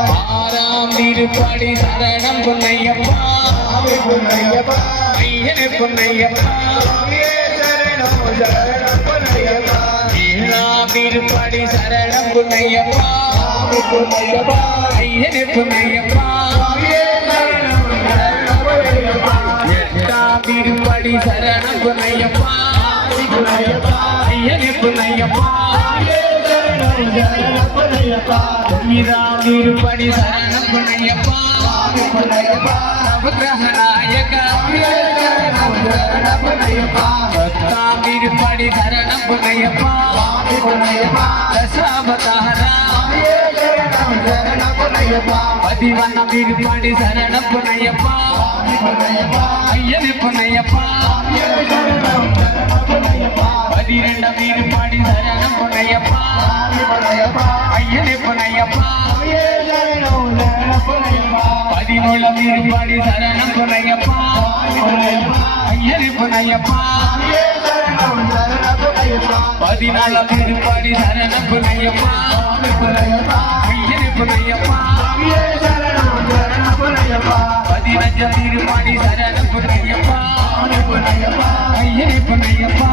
ஆறாம் திருப்படி சரணம் பொன்னையப்பா ஐயனே பொன்னையப்பா ஏழாம் திருப்படி சரணம் பொன்னையப்பா ஐயனே பொன்னையப்பா எட்டாம் திருப்படி சரணம் பொன்னையப்பா ஐயனே பொன்னையப்பா ஒன்பதாம் திருப்படி சரணம் பொன்னையப்பா நவக்கிரக நாயகா பத்தாம் திருப்படி சரணம் பொன்னையப்பா தசாவதாரா பதிவண்ணம் திருப்படி சரணம் பொன்னையப்பா ஐயனே பொன்னையப்பா பதிரெண்டாம் திருப்படி சரணம் பொன்னையப்பா ஐயனே பொன்னையப்பா பதிமூணாம் திருப்படி சரணம் பொன்னையப்பா ஐயனே பொன்னையப்பா பதினாலாம் திருப்படி சரணம் பொன்னையப்பா ஐயனே பொன்னையப்பா பதினஞ்சாம் திருப்படி சரணம் பொன்னையப்பா ஐயனே பொன்னையப்பா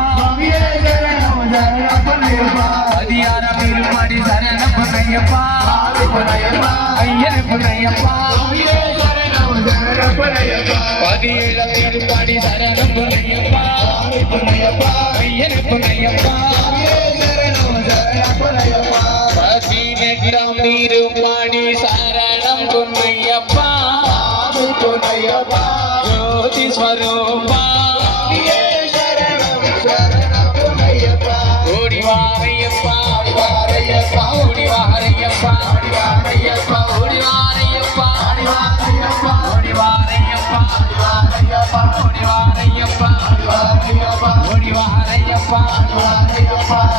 பதியாறாம் திருப்படி சரணம் பொன்னையப்பா ஐயனே பொன்னையப்பா பதினேழாம் திருப்படி சரணம் பொன்னையப்பா ஐயனே பொன்னையப்பா பதினெட்டாம் திருப்படி சரணம் பொன்னையப்பா ஜோதி ஸ்வரூபா ஓடி வாரையப்பா ஓடி வாரையப்பா ஓடி வாரையப்பா ஓடி வாரையப்பா ஓடி வாரையப்பா ஓடி வாரையப்பா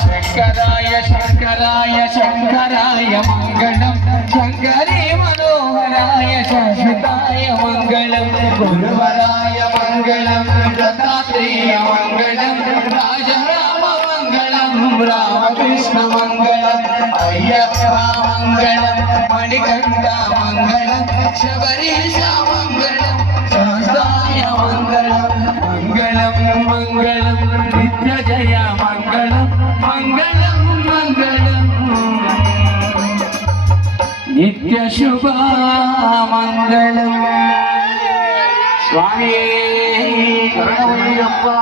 சங்கராய சங்கராய சங்கராய மங்களம் சங்கரே மனோகராய சஸ்வதாய மங்களம் குருவராய மங்களம் தத்தாத்ரேய மங்களம் ராஜராம மங்களம் ராமகிருஷ்ண மங்களம் ஐயப்பா மங்களம் மணிகண்ட மங்களம் சபரீஷ மங்களம் சாஸ்தாய மங்களம் மங்களம் மங்களம் நித்ய ஜய மங்களம் மங்களம் மங்களம் நித்ய சுப மங்களம் சுவாமியே சரணமய்யப்பா.